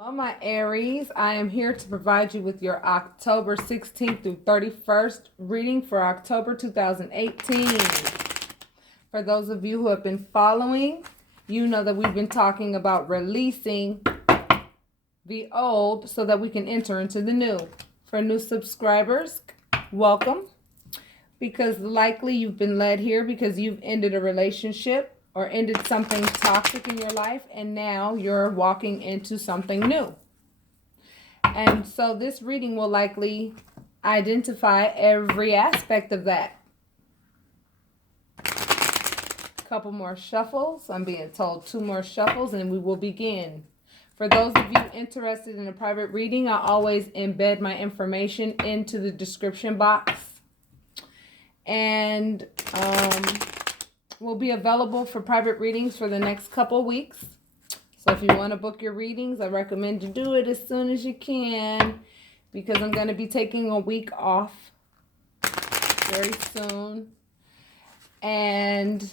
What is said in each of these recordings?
Well, my Aries, I am here to provide you with your October 16th through 31st reading for October 2018. For those of you who have been following, you know that we've been talking about releasing the old so that we can enter into the new. For new subscribers, welcome. Because likely you've been led here because you've ended a relationship or ended something toxic in your life, and now you're walking into something new. And so this reading will likely identify every aspect of that. Couple more shuffles. I'm being told 2 more shuffles and we will begin. For those of you interested in a private reading, I always embed my information into the description box. And will be available for private readings for the next couple weeks. So if you want to book your readings, I recommend you do it as soon as you can, because I'm going to be taking a week off very soon. And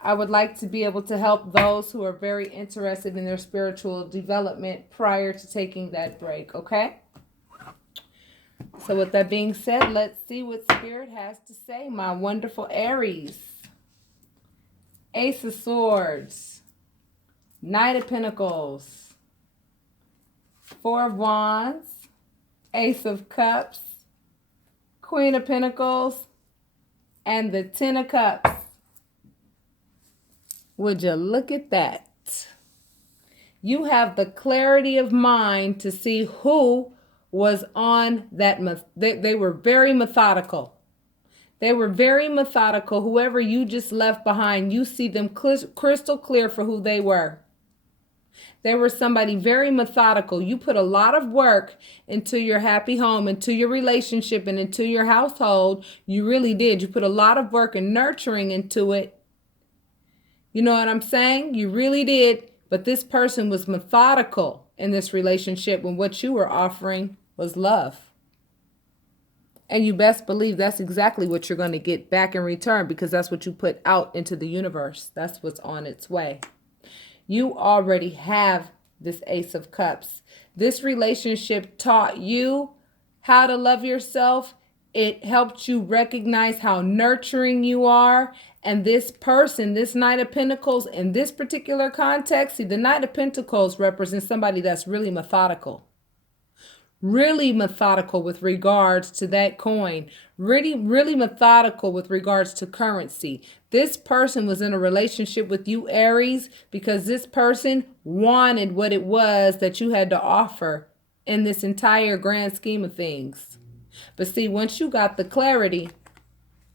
I would like to be able to help those who are very interested in their spiritual development prior to taking that break, okay? So with that being said, let's see what Spirit has to say, my wonderful Aries. Ace of Swords, Knight of Pentacles, 4 of Wands, Ace of Cups, Queen of Pentacles, and the 10 of Cups. Would you look at that? You have the clarity of mind to see who was on that. They were very methodical. They were very methodical. Whoever you just left behind, you see them crystal clear for who they were. They were somebody very methodical. You put a lot of work into your happy home, into your relationship, and into your household. You really did. You put a lot of work and nurturing into it. You know what I'm saying? You really did. But this person was methodical in this relationship when what you were offering was love. And you best believe that's exactly what you're going to get back in return, because that's what you put out into the universe. That's what's on its way. You already have this Ace of Cups. This relationship taught you how to love yourself. It helped you recognize how nurturing you are. And this person, this Knight of Pentacles, in this particular context, see, the Knight of Pentacles represents somebody that's really methodical. Really methodical with regards to that coin. Really methodical with regards to currency. This person was in a relationship with you, Aries, because this person wanted what it was that you had to offer in this entire grand scheme of things. But see, once you got the clarity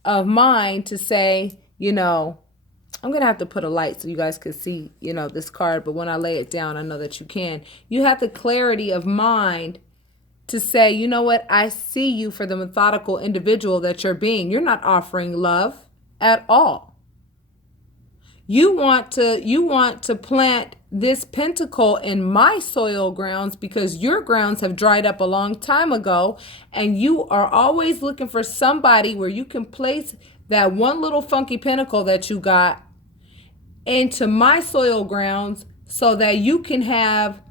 of mind to say, I'm going to have to put a light so you guys can see, this card. But when I lay it down, I know that you can. You have the clarity of mind to say, you know what, I see you for the methodical individual that you're being. You're not offering love at all. You want to plant this pentacle in my soil grounds because your grounds have dried up a long time ago, and you are always looking for somebody where you can place that one little funky pentacle that you got into my soil grounds so that you can have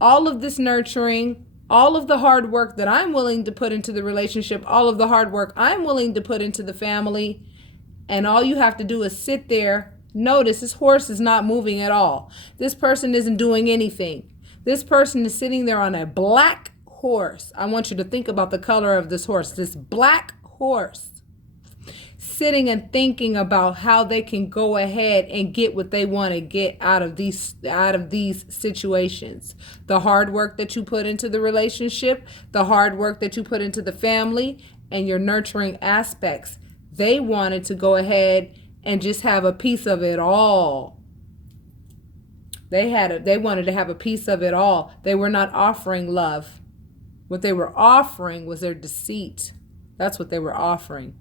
all of this nurturing, all of the hard work that I'm willing to put into the relationship, all of the hard work I'm willing to put into the family. And all you have to do is sit there. Notice this horse is not moving at all. This person isn't doing anything. This person is sitting there on a black horse. I want you to think about the color of this horse. This black horse sitting and thinking about how they can go ahead and get what they want to get out of these situations. The hard work that you put into the relationship, the hard work that you put into the family, and your nurturing aspects. They wanted to go ahead and just have a piece of it all. They wanted to have a piece of it all. They were not offering love. What they were offering was their deceit. That's what they were offering.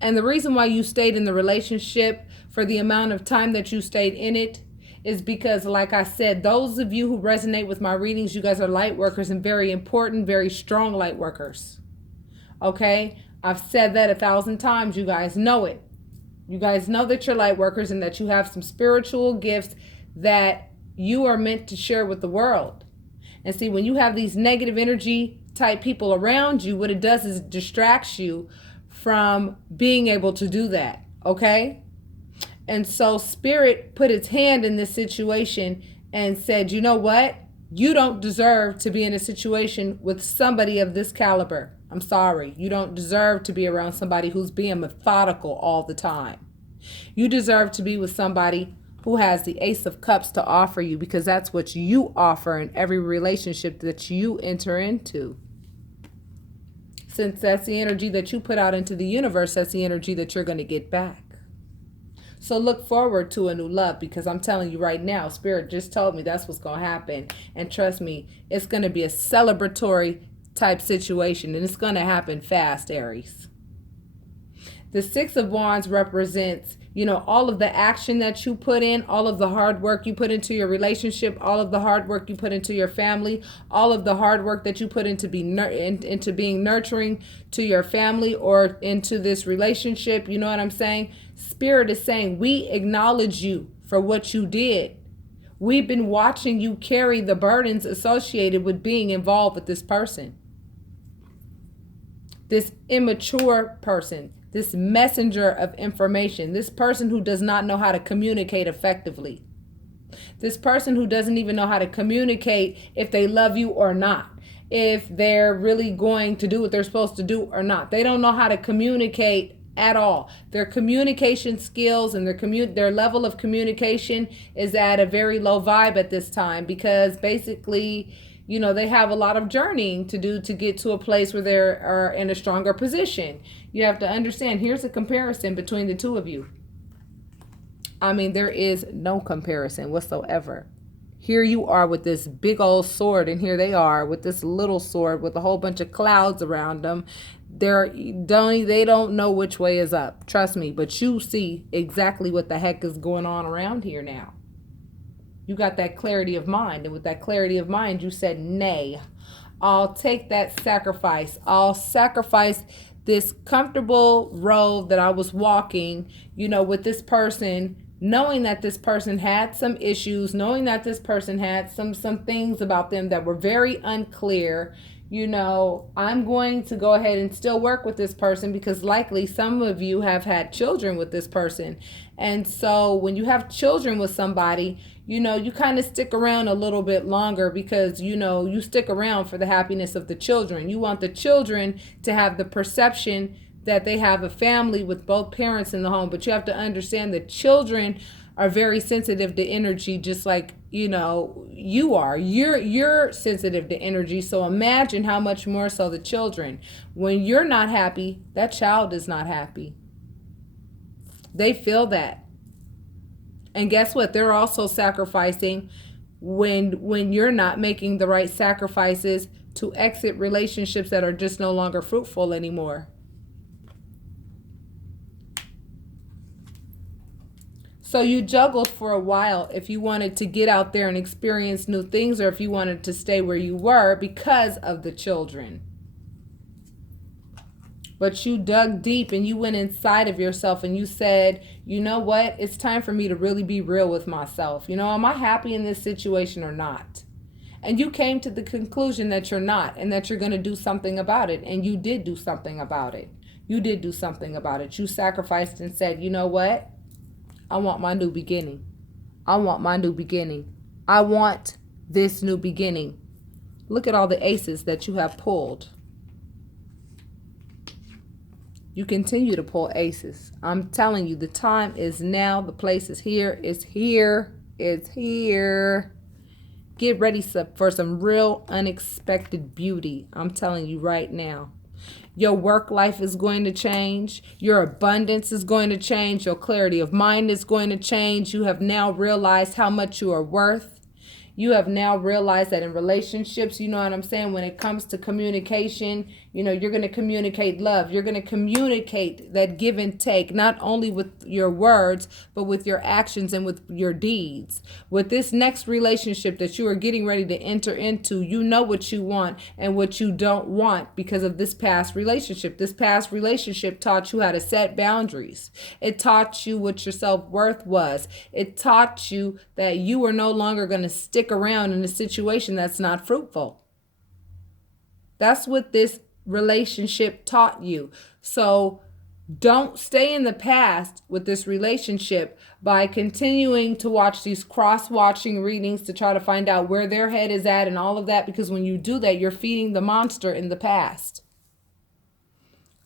And the reason why you stayed in the relationship for the amount of time that you stayed in it is because, like I said, those of you who resonate with my readings, you guys are light workers, and very important, very strong light workers. Okay? I've said that 1,000 times. You guys know it. You guys know that you're light workers and that you have some spiritual gifts that you are meant to share with the world. And see, when you have these negative energy type people around you, what it does is it distracts you from being able to do that. Okay? And so Spirit put its hand in this situation and said, you know what? You don't deserve to be in a situation with somebody of this caliber. I'm sorry. You don't deserve to be around somebody who's being methodical all the time. You deserve to be with somebody who has the Ace of Cups to offer you, because that's what you offer in every relationship that you enter into. Since that's the energy that you put out into the universe, that's the energy that you're going to get back. So look forward to a new love, because I'm telling you right now, Spirit just told me that's what's going to happen. And trust me, it's going to be a celebratory type situation, and it's going to happen fast, Aries. The Six of Wands represents, all of the action that you put in, all of the hard work you put into your relationship, all of the hard work you put into your family, all of the hard work that you put into being nurturing to your family or into this relationship. You know what I'm saying? Spirit is saying, we acknowledge you for what you did. We've been watching you carry the burdens associated with being involved with this person. This immature person, this messenger of information, this person who does not know how to communicate effectively, this person who doesn't even know how to communicate if they love you or not, if they're really going to do what they're supposed to do or not. They don't know how to communicate at all. Their communication skills and their level of communication is at a very low vibe at this time, because basically, they have a lot of journeying to do to get to a place where they are in a stronger position. You have to understand, here's a comparison between the two of you. I mean, there is no comparison whatsoever. Here you are with this big old sword, and here they are with this little sword with a whole bunch of clouds around them. They don't know which way is up. Trust me, but you see exactly what the heck is going on around here now. You got that clarity of mind, and with that clarity of mind, you said, nay, I'll take that sacrifice. I'll sacrifice this comfortable road that I was walking, with this person, knowing that this person had some issues, knowing that this person had some things about them that were very unclear. I'm going to go ahead and still work with this person, because likely some of you have had children with this person. And so when you have children with somebody, you kind of stick around a little bit longer, because, you stick around for the happiness of the children. You want the children to have the perception that they have a family with both parents in the home. But you have to understand that children are very sensitive to energy, just like, you are. You're sensitive to energy. So imagine how much more so the children. When you're not happy, that child is not happy. They feel that. And guess what? They're also sacrificing when you're not making the right sacrifices to exit relationships that are just no longer fruitful anymore. So you juggled for a while if you wanted to get out there and experience new things, or if you wanted to stay where you were because of the children. But you dug deep and you went inside of yourself and you said, you know what? It's time for me to really be real with myself. Am I happy in this situation or not? And you came to the conclusion that you're not, and that you're going to do something about it. And you did do something about it. You sacrificed and said, you know what? I want my new beginning. I want this new beginning. Look at all the aces that you have pulled. You continue to pull aces. I'm telling you, the time is now. The place is here. It's here. Get ready for some real unexpected beauty. I'm telling you right now. Your work life is going to change. Your abundance is going to change. Your clarity of mind is going to change. You have now realized how much you are worth. You have now realized that in relationships, you know what I'm saying, when it comes to communication, you're going to communicate love. You're going to communicate that give and take, not only with your words, but with your actions and with your deeds. With this next relationship that you are getting ready to enter into, you know what you want and what you don't want because of this past relationship. This past relationship taught you how to set boundaries. It taught you what your self-worth was. It taught you that you were no longer going to stick stick around in a situation that's not fruitful. That's what this relationship taught you. So don't stay in the past with this relationship by continuing to watch these cross-watching readings to try to find out where their head is at and all of that, because when you do that, you're feeding the monster in the past.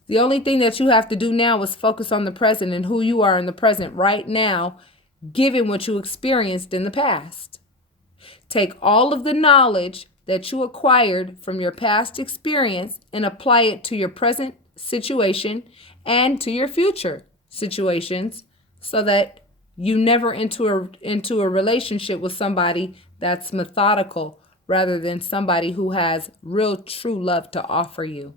The only thing that you have to do now is focus on the present and who you are in the present right now, given what you experienced in the past. Take all of the knowledge that you acquired from your past experience and apply it to your present situation and to your future situations, so that you never enter into a relationship with somebody that's methodical rather than somebody who has real true love to offer you.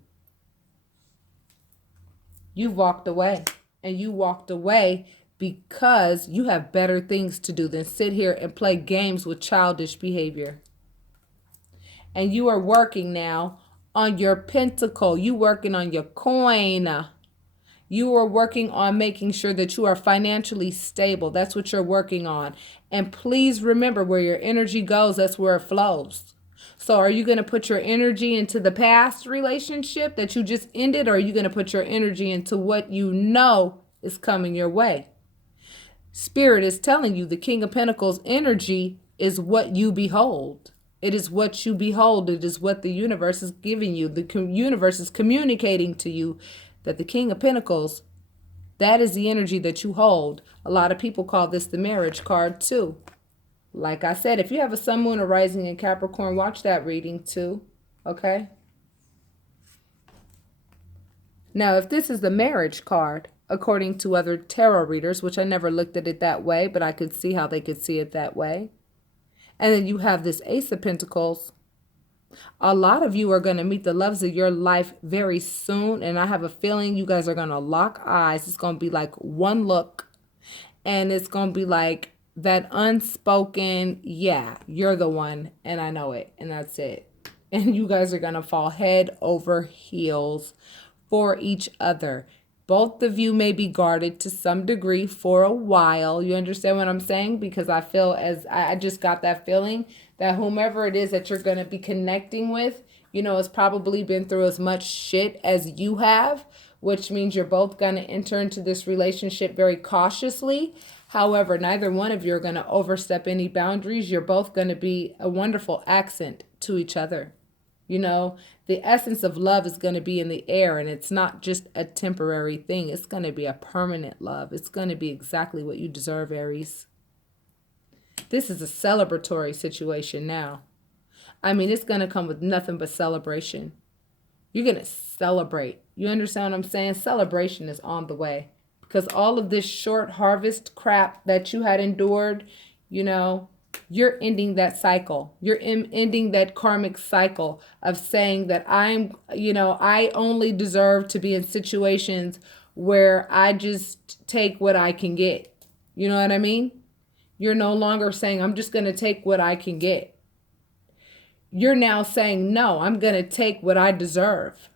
You walked away, and you walked away because you have better things to do than sit here and play games with childish behavior. And you are working now on your pentacle. You working on your coin. You are working on making sure that you are financially stable. That's what you're working on. And please remember, where your energy goes, that's where it flows. So are you going to put your energy into the past relationship that you just ended, or are you going to put your energy into what you know is coming your way? Spirit is telling you the King of Pentacles energy is what you behold. It is what you behold. It is what the universe is giving you. The universe is communicating to you that the King of Pentacles, that is the energy that you hold. A lot of people call this the marriage card too. Like I said, if you have a sun, moon, or rising in Capricorn, watch that reading too. Okay? Now, if this is the marriage card, according to other tarot readers, which I never looked at it that way, but I could see how they could see it that way. And then you have this Ace of Pentacles. A lot of you are going to meet the loves of your life very soon. And I have a feeling you guys are going to lock eyes. It's going to be like one look. And it's going to be like that unspoken, yeah, you're the one. And I know it. And that's it. And you guys are going to fall head over heels for each other. Both of you may be guarded to some degree for a while. You understand what I'm saying? Because I feel, as I just got that feeling that whomever it is that you're going to be connecting with, you know, has probably been through as much shit as you have, which means you're both going to enter into this relationship very cautiously. However, neither one of you are going to overstep any boundaries. You're both going to be a wonderful accent to each other. You know, the essence of love is going to be in the air, and it's not just a temporary thing. It's going to be a permanent love. It's going to be exactly what you deserve, Aries. This is a celebratory situation now. I mean, it's going to come with nothing but celebration. You're going to celebrate. You understand what I'm saying? Celebration is on the way, because all of this short harvest crap that you had endured, you know, you're ending that cycle. You're ending that karmic cycle of saying that I only deserve to be in situations where I just take what I can get. You know what I mean? You're no longer saying, I'm just going to take what I can get. You're now saying, no, I'm going to take what I deserve.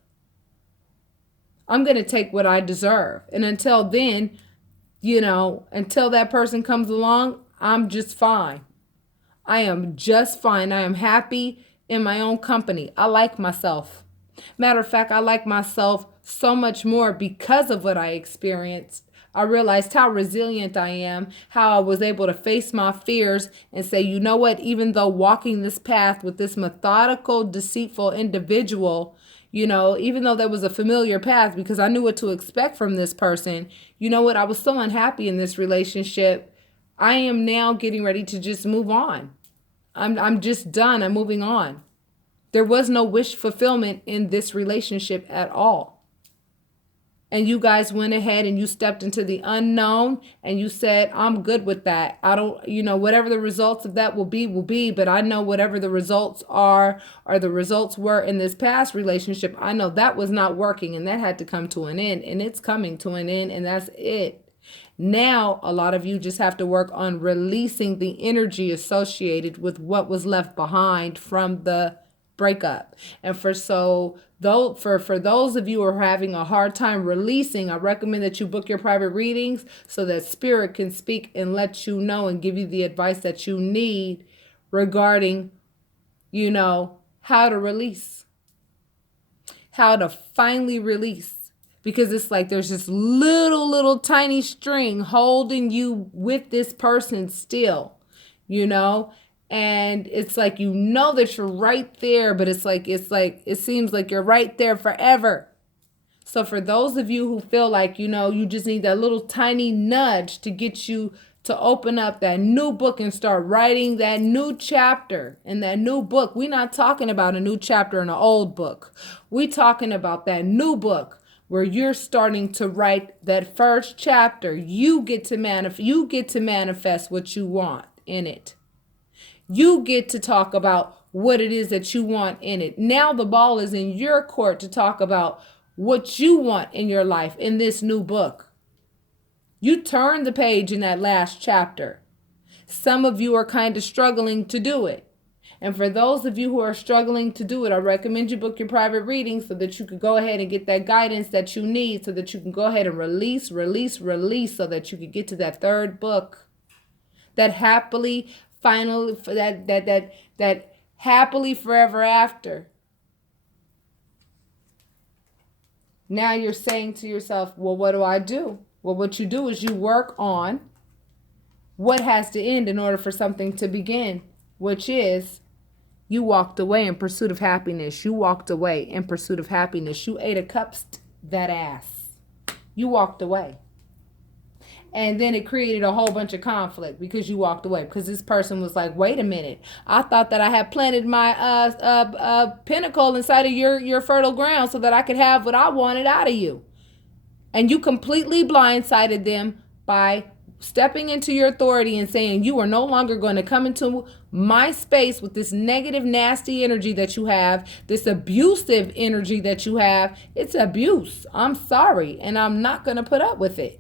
I'm going to take what I deserve. And until then, you know, until that person comes along, I'm just fine. I am just fine. I am happy in my own company. I like myself. Matter of fact, I like myself so much more because of what I experienced. I realized how resilient I am, how I was able to face my fears and say, you know what, even though walking this path with this methodical, deceitful individual, you know, even though that was a familiar path because I knew what to expect from this person, you know what, I was so unhappy in this relationship. I am now getting ready to just move on. I'm just done. I'm moving on. There was no wish fulfillment in this relationship at all. And you guys went ahead and you stepped into the unknown and you said, I'm good with that. I don't, you know, whatever the results of that will be, but I know whatever the results are or the results were in this past relationship, I know that was not working and that had to come to an end, and it's coming to an end, and that's it. Now, a lot of you just have to work on releasing the energy associated with what was left behind from the breakup. And for those of you who are having a hard time releasing, I recommend that you book your private readings so that Spirit can speak and let you know and give you the advice that you need regarding, how to release, how to finally release. Because it's like there's this little tiny string holding you with this person still, and it's like, that you're right there, but it's like it seems like you're right there forever. So for those of you who feel like, you just need that little tiny nudge to get you to open up that new book and start writing that new chapter in that new book. We're not talking about a new chapter in an old book. We're talking about that new book where you're starting to write that first chapter. You get to manifest what you want in it. You get to talk about what it is that you want in it. Now the ball is in your court to talk about what you want in your life in this new book. You turn the page in that last chapter. Some of you are kind of struggling to do it. And for those of you who are struggling to do it, I recommend you book your private reading so that you can go ahead and get that guidance that you need, so that you can go ahead and release, so that you can get to that third book. That happily final, that happily forever after. Now you're saying to yourself, well, what do I do? Well, what you do is you work on what has to end in order for something to begin, which is you walked away in pursuit of happiness. You walked away in pursuit of happiness. You ate a cups that ass. You walked away. And then it created a whole bunch of conflict because you walked away. Because this person was like, wait a minute. I thought that I had planted my pinnacle inside of your fertile ground so that I could have what I wanted out of you. And you completely blindsided them by stepping into your authority and saying you are no longer going to come into my space with this negative, nasty energy that you have, this abusive energy that you have. It's abuse. I'm sorry. And I'm not going to put up with it.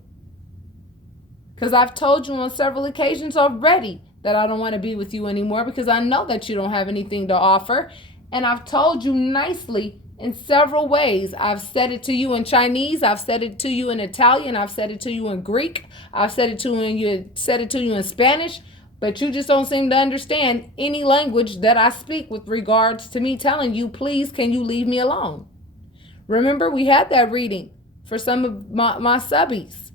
Because I've told you on several occasions already that I don't want to be with you anymore because I know that you don't have anything to offer. And I've told you nicely in several ways. I've said it to you in Chinese. I've said it to you in Italian. I've said it to you in Greek. I've said it to you in Spanish. But you just don't seem to understand any language that I speak with regards to me telling you, please, can you leave me alone? Remember, we had that reading for some of my subbies,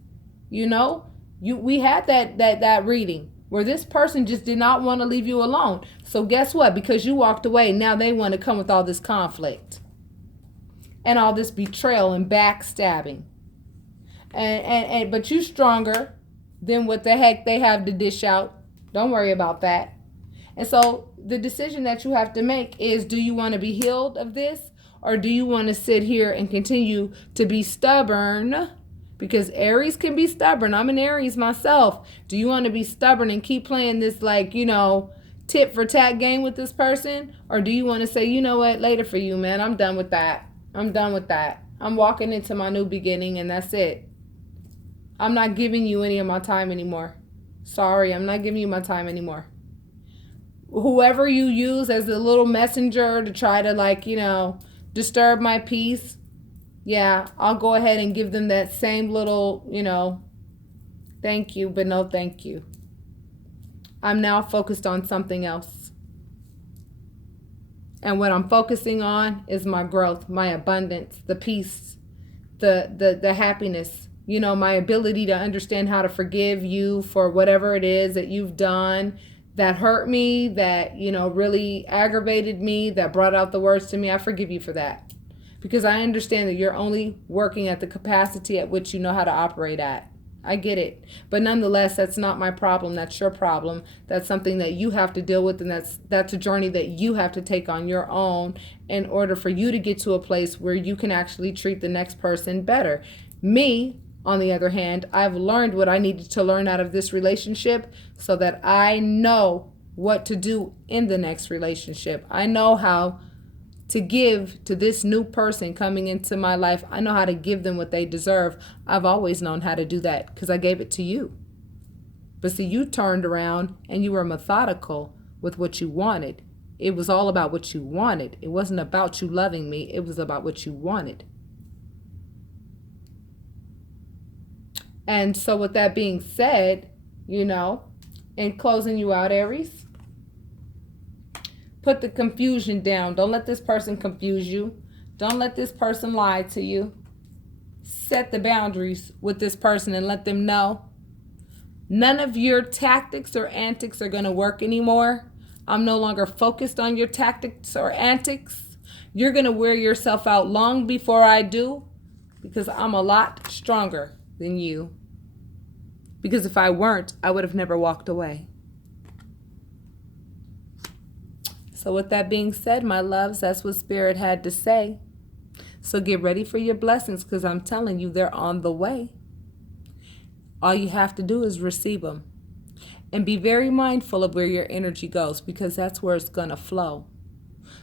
we had that reading where this person just did not want to leave you alone. So guess what? Because you walked away, now they want to come with all this conflict and all this betrayal and backstabbing. But you stronger than what the heck they have to dish out. Don't worry about that. And so the decision that you have to make is, do you want to be healed of this, or do you want to sit here and continue to be stubborn? Because Aries can be stubborn. I'm an Aries myself. Do you want to be stubborn and keep playing this tit for tat game with this person? Or do you want to say, you know what, later for you, man. I'm done with that. I'm walking into my new beginning and that's it. I'm not giving you any of my time anymore. Sorry, I'm not giving you my time anymore. Whoever you use as a little messenger to try to disturb my peace, yeah, I'll go ahead and give them that same little, thank you, but no thank you. I'm now focused on something else. And what I'm focusing on is my growth, my abundance, the peace, the happiness, my ability to understand how to forgive you for whatever it is that you've done that hurt me, that, really aggravated me, that brought out the worst to me. I forgive you for that. Because I understand that you're only working at the capacity at which you know how to operate at. I get it. But nonetheless, that's not my problem. That's your problem. That's something that you have to deal with. And that's a journey that you have to take on your own in order for you to get to a place where you can actually treat the next person better. Me, on the other hand, I've learned what I needed to learn out of this relationship so that I know what to do in the next relationship. I know how to give to this new person coming into my life. I know how to give them what they deserve. I've always known how to do that because I gave it to you. But see, you turned around and you were methodical with what you wanted. It was all about what you wanted. It wasn't about you loving me. It was about what you wanted. And so with that being said, in closing you out, Aries, Put the confusion down. Don't let this person confuse you. Don't let this person lie to you. Set the boundaries with this person and let them know none of your tactics or antics are going to work anymore. I'm no longer focused on your tactics or antics. You're going to wear yourself out long before I do, because I'm a lot stronger than you. Because if I weren't, I would have never walked away. So with that being said, my loves, that's what Spirit had to say. So get ready for your blessings, because I'm telling you, they're on the way. All you have to do is receive them. And be very mindful of where your energy goes, because that's where it's going to flow.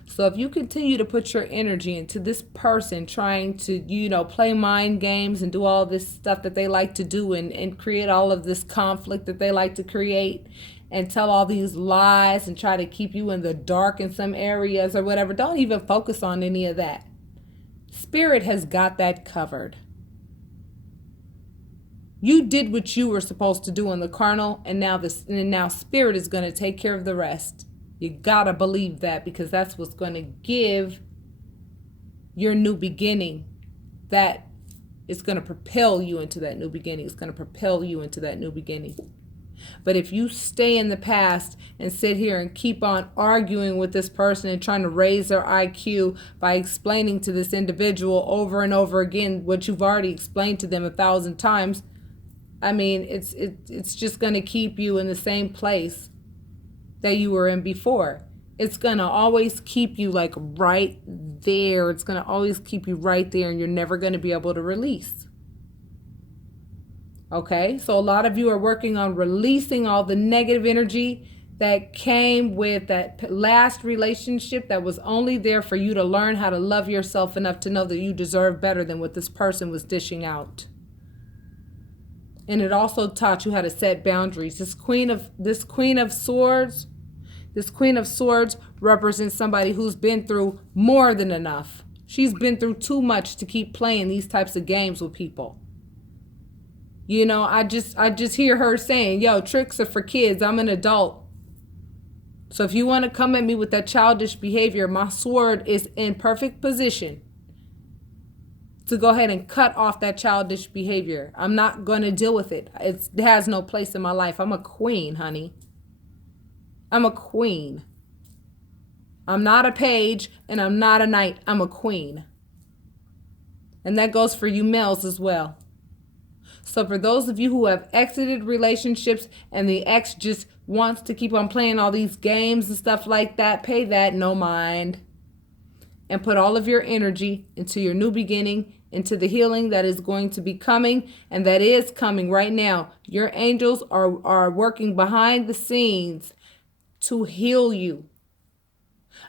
So if you continue to put your energy into this person trying to, play mind games and do all this stuff that they like to do, and create all of this conflict that they like to create, and tell all these lies and try to keep you in the dark in some areas or whatever, don't even focus on any of that. Spirit has got that covered. You did what you were supposed to do in the carnal, and now Spirit is going to take care of the rest. You gotta believe that, because that's what's going to give your new beginning. That is going to propel you into that new beginning. It's going to propel you into that new beginning. But if you stay in the past and sit here and keep on arguing with this person and trying to raise their IQ by explaining to this individual over and over again what you've already explained to them 1,000 times, I mean, it's just going to keep you in the same place that you were in before. It's going to always keep you like right there. It's going to always keep you right there, and you're never going to be able to release. Okay, so a lot of you are working on releasing all the negative energy that came with that last relationship that was only there for you to learn how to love yourself enough to know that you deserve better than what this person was dishing out. And it also taught you how to set boundaries. This Queen of Swords represents somebody who's been through more than enough. She's been through too much to keep playing these types of games with people. I just hear her saying, yo, tricks are for kids. I'm an adult. So if you want to come at me with that childish behavior, my sword is in perfect position to go ahead and cut off that childish behavior. I'm not going to deal with it. It has no place in my life. I'm a queen, honey. I'm a queen. I'm not a page, and I'm not a knight. I'm a queen. And that goes for you males as well. So for those of you who have exited relationships and the ex just wants to keep on playing all these games and stuff like that, pay that no mind. And put all of your energy into your new beginning, into the healing that is going to be coming, and that is coming right now. Your angels are working behind the scenes to heal you.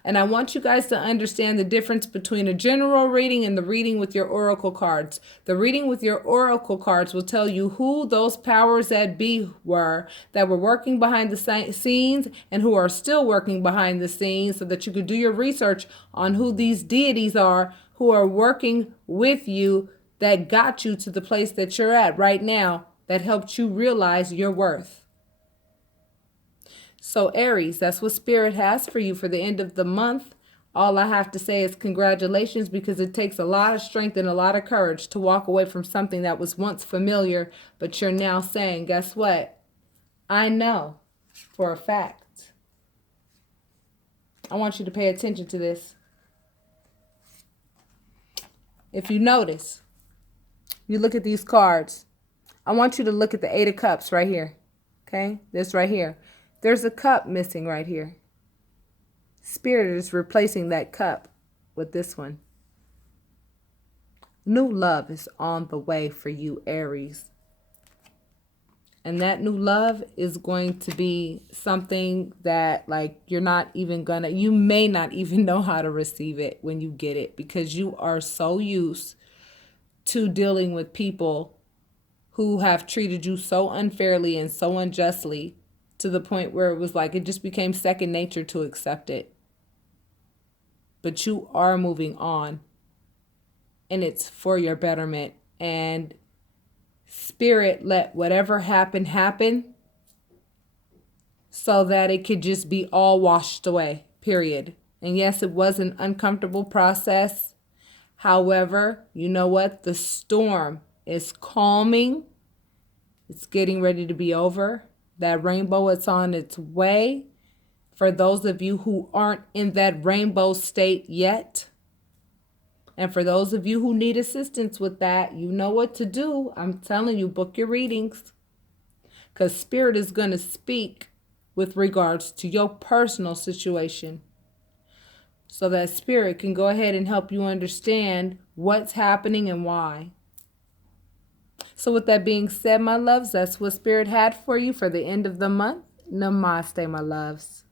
And I want you guys to understand the difference between a general reading and the reading with your oracle cards. The reading with your oracle cards will tell you who those powers that be were that were working behind the scenes and who are still working behind the scenes, so that you could do your research on who these deities are who are working with you, that got you to the place that you're at right now, that helped you realize your worth. So Aries, that's what Spirit has for you for the end of the month. All I have to say is congratulations, because it takes a lot of strength and a lot of courage to walk away from something that was once familiar, but you're now saying, guess what? I know for a fact. I want you to pay attention to this. If you notice, you look at these cards. I want you to look at the 8 of Cups right here. Okay? This right here. There's a cup missing right here. Spirit is replacing that cup with this one. New love is on the way for you, Aries. And that new love is going to be something that, like, you may not even know how to receive it when you get it, because you are so used to dealing with people who have treated you so unfairly and so unjustly, to the point where it was like it just became second nature to accept it. But you are moving on, and it's for your betterment. And Spirit let whatever happen so that it could just be all washed away. period. And yes, it was an uncomfortable process. However, you know what? The storm is calming. It's getting ready to be over. That rainbow is on its way. For those of you who aren't in that rainbow state yet, and for those of you who need assistance with that, you know what to do. I'm telling you, book your readings, because Spirit is going to speak with regards to your personal situation, so that Spirit can go ahead and help you understand what's happening and why. So with that being said, my loves, that's what Spirit had for you for the end of the month. Namaste, my loves.